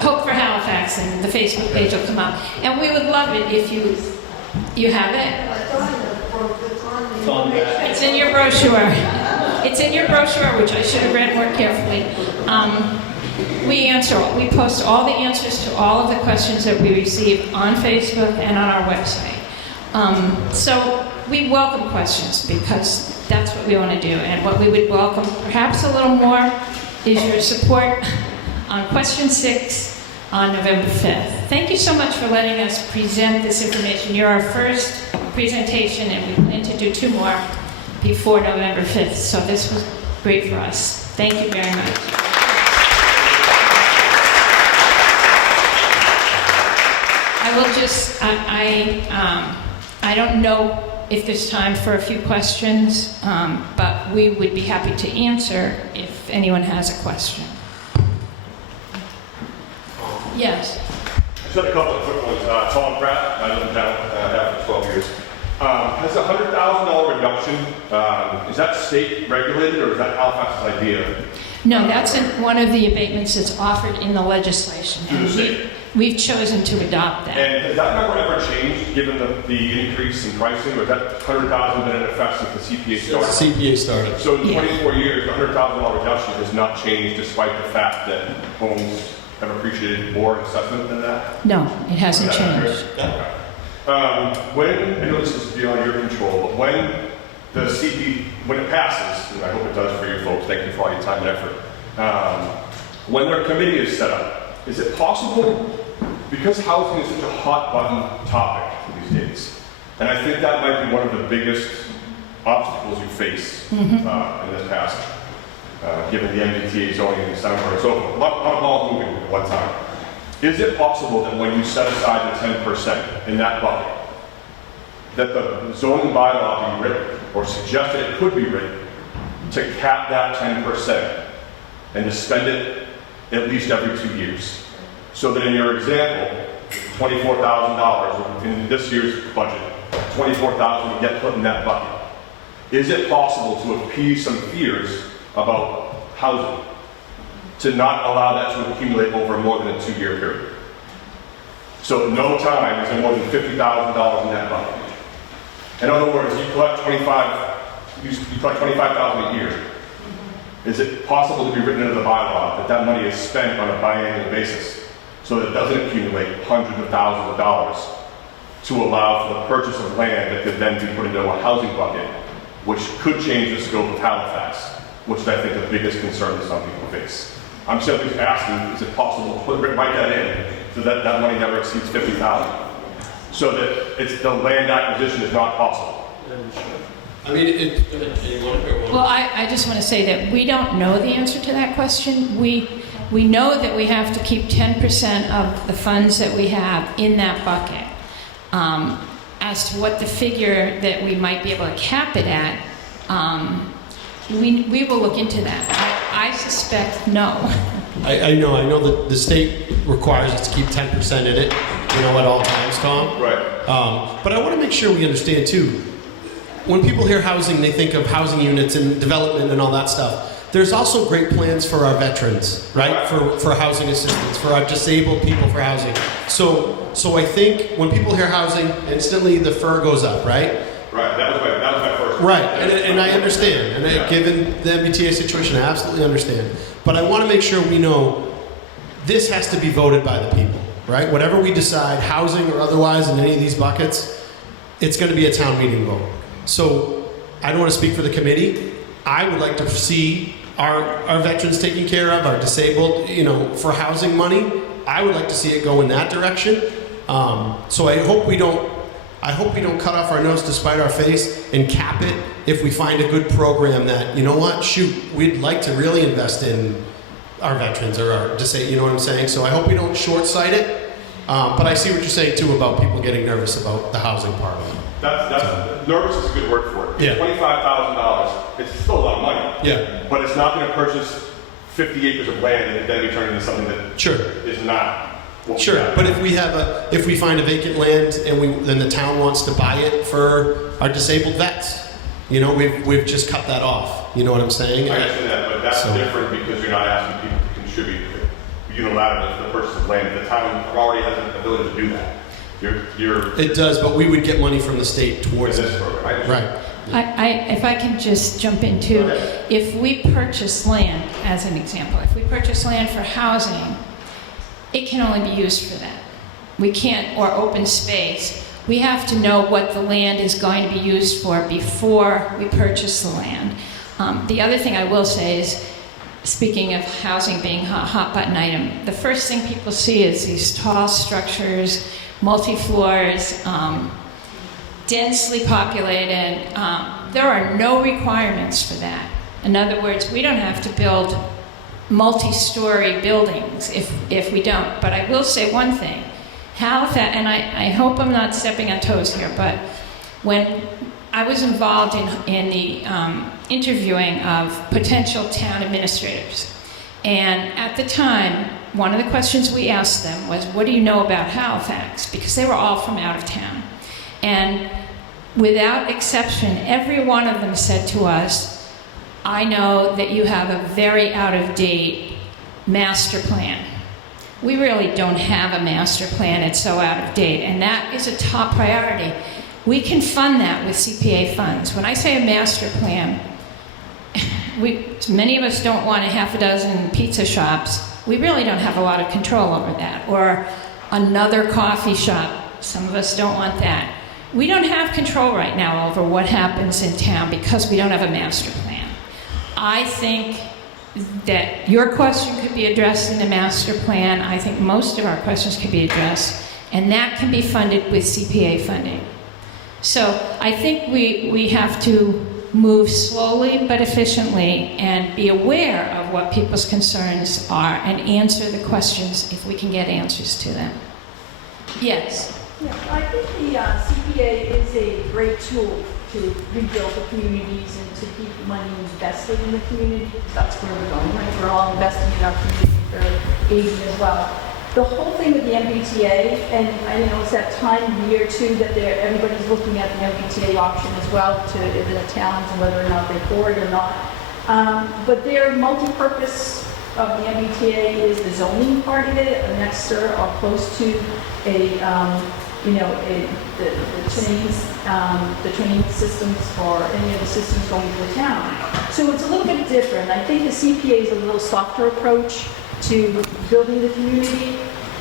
Hope for Halifax, and the Facebook page will come up. And we would love it if you have it? It's in your brochure. It's in your brochure, which I should have read more carefully. We post all the answers to all of the questions that we receive on Facebook and on our website. So we welcome questions because that's what we want to do. And what we would welcome perhaps a little more is your support on question 6 on November 5th. Thank you so much for letting us present this information. You're our first presentation, and we plan to do 2 more before November 5th. So this was great for us. Thank you very much. I will just, I don't know if there's time for a few questions, but we would be happy to answer if anyone has a question. Yes. Just had a couple of quick ones. Tom Pratt, I live in town, have for 12 years. Has a $100,000 reduction, is that state regulated or is that Halifax's idea? No, that's one of the abatements that's offered in the legislation. Through the state? We've chosen to adopt that. And has that number ever changed given the increase in pricing, or has that $100,000 been in effect since the CPA started? Since the CPA started. So in 24 years, the $100,000 reduction has not changed despite the fact that homes have appreciated more in assessment than that? No, it hasn't changed. Okay. When, I know this is beyond your control, but when it passes, and I hope it does for you folks, thank you for all your time and effort, when their committee is set up, is it possible, because housing is such a hot button topic these days, and I think that might be one of the biggest obstacles you face in this passage, given the MBTA zoning and December and so forth. A lot of balls moving at one time. Is it possible that when you set aside the 10% in that bucket, that the zoning bylaw be written, or suggested it could be written, to cap that 10% and to spend it at least every 2 years? So that in your example, $24,000 in this year's budget, $24,000 would get put in that bucket. Is it possible to appease some fears about housing, to not allow that to accumulate over more than a 2-year period? So at no time is there more than $50,000 in that bucket. In other words, you collect $25,000 a year. Is it possible to be written into the bylaw that that money is spent on a biannual basis so that it doesn't accumulate hundreds of thousands of dollars to allow for the purchase of land that could then be put into a housing bucket, which could change the scope of Halifax, which I think is the biggest concern that some people face? I'm simply asking, is it possible to write that in so that that money never exceeds $50,000, so that the land acquisition is not possible? I mean, Well, I just want to say that we don't know the answer to that question. We know that we have to keep 10% of the funds that we have in that bucket. As to what the figure that we might be able to cap it at, we will look into that. I suspect no. I know that the state requires us to keep 10% in it, at all times, Tom. Right. But I want to make sure we understand too, when people hear housing, they think of housing units and development and all that stuff. There's also great plans for our veterans, right? For housing assistance, for our disabled people for housing. So I think when people hear housing, instantly the fur goes up, right? Right, that was my first. Right, and I understand. And given the MBTA situation, I absolutely understand. But I want to make sure we know this has to be voted by the people, right? Whatever we decide, housing or otherwise, in any of these buckets, it's going to be a town meeting vote. So I don't want to speak for the committee. I would like to see our veterans taken care of, our disabled, for housing money. I would like to see it go in that direction. So I hope we don't cut off our nose to spite our face and cap it if we find a good program that, we'd like to really invest in our veterans or our disabled, you know what I'm saying? So I hope we don't short sight it But I see what you're saying too about people getting nervous about the housing part of it. That's nervous is a good word for it. Yeah. $25,000, it's still a lot of money. Yeah. But it's not going to purchase 50 acres of land and then be turned into something that Sure. is not what we Sure, have. but if we find a vacant land and then the town wants to buy it for our disabled vets, you know, we've just cut that off. You know what I'm saying? I understand that, but that's So- different because you're not asking people to contribute unilaterally to the purchase of land. The town already has the ability to do that. You're It does, but we would get money from the state in towards this it. program. I understand. Right. If I can just jump in Go too, ahead. if we purchase land, as an example, if we purchase land for housing, it can only be used for that. We can't, or open space. We have to know what the land is going to be used for before we purchase the land. The other thing I will say is, speaking of housing being a hot button item, the first thing people see is these tall structures, multi-floors, densely populated. There are no requirements for that. In other words, we don't have to build multi-story buildings if we don't. But I will say one thing. Halifax, and I hope I'm not stepping on toes here, but when I was involved in the interviewing of potential town administrators, and at the time, one of the questions we asked them was, what do you know about Halifax? Because they were all from out of town. And without exception, every one of them said to us, I know that you have a very out-of-date master plan. We really don't have a master plan, it's so out of date, and that is a top priority. We can fund that with CPA funds. When I say a master plan, many of us don't want a half a dozen pizza shops. We really don't have a lot of control over that. Or another coffee shop. Some of us don't want that. We don't have control right now over what happens in town because we don't have a master plan. I think that your question could be addressed in the master plan. I think most of our questions could be addressed, and that can be funded with CPA funding. So I think we have to move slowly but efficiently and be aware of what people's concerns are and answer the questions if we can get answers to them. Yes? Yeah, I think the CPA is a great tool to rebuild the communities and to keep money invested in the community. That's where we're going, right? We're all investing in our community for aging as well. The whole thing with the MBTA, and I know it's that time of year too that everybody's looking at the MBTA option as well to the towns and whether or not they for it or not. But their multi-purpose of the MBTA is the zoning part of it, next to or close to the train systems or any of the systems going to the town. So it's a little bit different. I think the CPA is a little softer approach to building the community.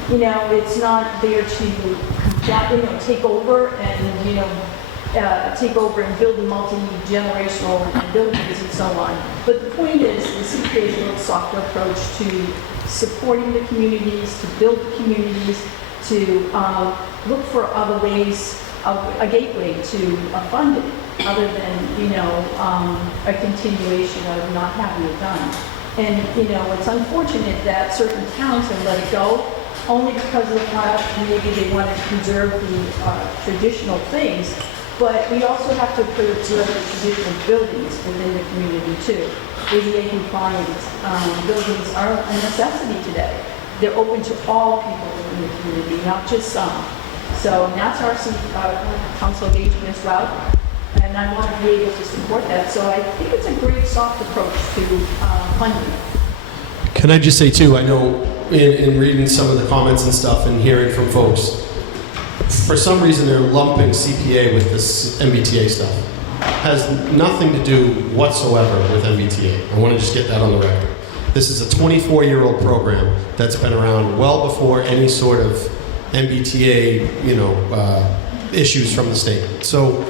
You know, it's not there to take over and take over and build multi-generational buildings and so on. But the point is, the CPA is a little softer approach to supporting the communities, to build the communities, to look for other ways, a gateway to fund it, other than a continuation of not having it done. And it's unfortunate that certain towns have let it go, only because of the fact maybe they want to preserve the traditional things. But we also have to preserve the traditional buildings within the community too. ADA compliant buildings are a necessity today. They're open to all people in the community, not just some. So that's our council engagement as well. And I want to be able to support that. So I think it's a great soft approach to funding. Can I just say too, I know in reading some of the comments and stuff and hearing from folks, for some reason they're lumping CPA with this MBTA stuff. Has nothing to do whatsoever with MBTA. I want to just get that on the record. This is a 24-year-old program that's been around well before any sort of MBTA, issues from the state. So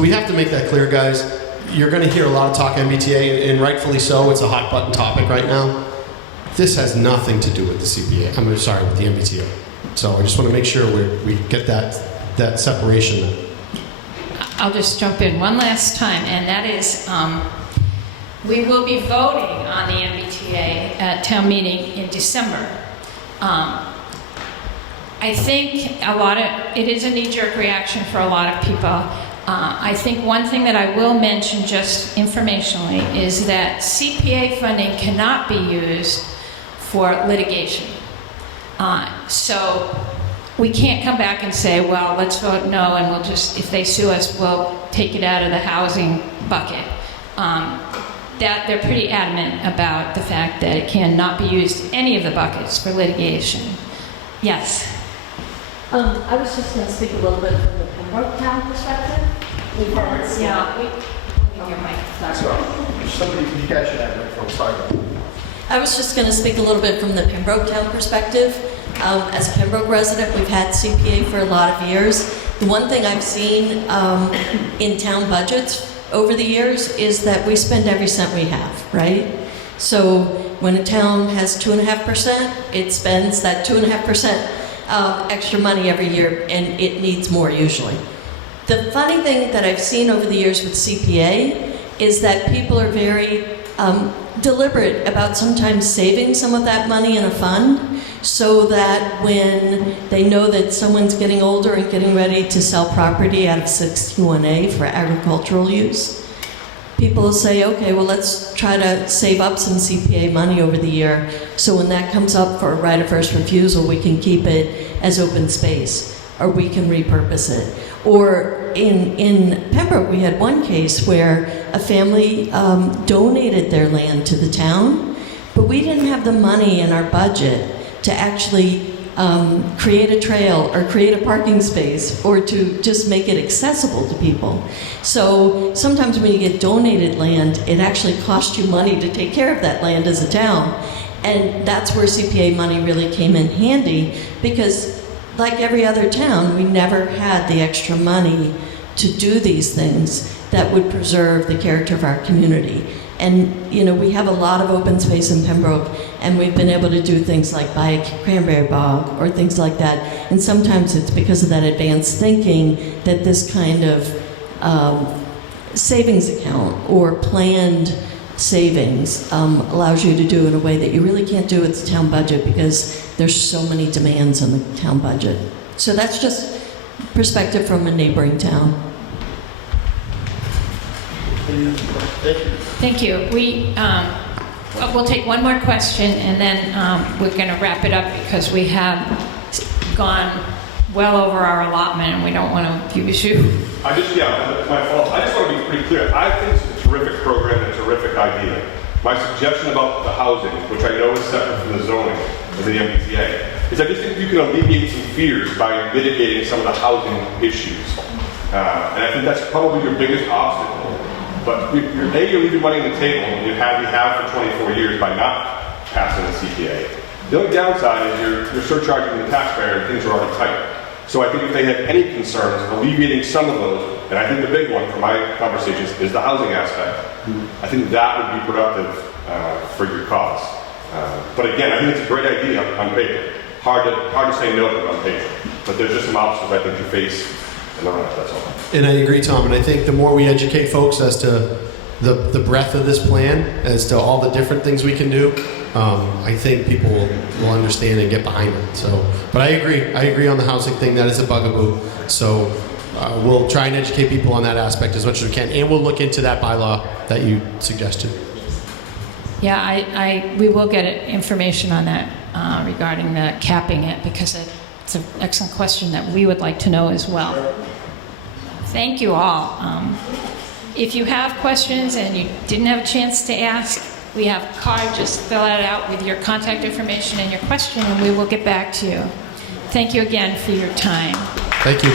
we have to make that clear, guys. You're going to hear a lot of talk MBTA, and rightfully so. It's a hot button topic right now. This has nothing to do with the CPA. With the MBTA. So I just want to make sure we get that separation. I'll just jump in one last time, and that is we will be voting on the MBTA at town meeting in December. I think it is a knee-jerk reaction for a lot of people. I think one thing that I will mention just informationally is that CPA funding cannot be used for litigation. So we can't come back and say, well, let's vote no, and we'll just, if they sue us, we'll take it out of the housing bucket. That they're pretty adamant about the fact that it cannot be used in any of the buckets for litigation. Yes. I was just going to speak a little bit from the Pembroke town perspective. We've had, You guys should have it from start. I was just going to speak a little bit from the Pembroke town perspective. As a Pembroke resident, we've had CPA for a lot of years. The one thing I've seen in town budgets over the years is that we spend every cent we have, right? So when a town has 2.5%, it spends that 2.5% extra money every year, and it needs more usually. The funny thing that I've seen over the years with CPA is that people are very deliberate about sometimes saving some of that money in a fund so that when they know that someone's getting older and getting ready to sell property out of 61A for agricultural use, people will say, okay, well, let's try to save up some CPA money over the year so when that comes up for a right of first refusal, we can keep it as open space or we can repurpose it. Or in Pembroke, we had one case where a family donated their land to the town, but we didn't have the money in our budget to actually create a trail or create a parking space or to just make it accessible to people. So sometimes when you get donated land, it actually costs you money to take care of that land as a town. And that's where CPA money really came in handy because like every other town, we never had the extra money to do these things that would preserve the character of our community. And, you know, we have a lot of open space in Pembroke, and we've been able to do things like buy a cranberry bog or things like that. And sometimes it's because of that advanced thinking that this kind of savings account or planned savings allows you to do in a way that you really can't do with the town budget because there's so many demands on the town budget. So that's just perspective from a neighboring town. Thank you. We'll take one more question and then we're going to wrap it up because we have gone well over our allotment and we don't want to abuse you. That's my fault. I just want to be pretty clear. I think it's a terrific program and a terrific idea. My suggestion about the housing, which I know is separate from the zoning of the MBTA, is I just think you can alleviate some fears by mitigating some of the housing issues. And I think that's probably your biggest obstacle. But you're leaving money on the table, and we have for 24 years by not passing the CPA. The only downside is you're surcharging the taxpayer and things are already tight. So I think if they have any concerns, alleviating some of those, and I think the big one from my conversations is the housing aspect. I think that would be productive for your cause. But again, I think it's a great idea on paper. Hard to say no to it on paper. But there's just some obstacles I think you face. That's all. And I agree, Tom, and I think the more we educate folks as to the breadth of this plan, as to all the different things we can do, I think people will understand and get behind it. So, but I agree on the housing thing. That is a bugaboo. So we'll try and educate people on that aspect as much as we can, and we'll look into that bylaw that you suggested. Yeah, we will get information on that regarding the capping it because it's an excellent question that we would like to know as well. Thank you all. If you have questions and you didn't have a chance to ask, we have a card. Just fill it out with your contact information and your question, and we will get back to you. Thank you again for your time. Thank you.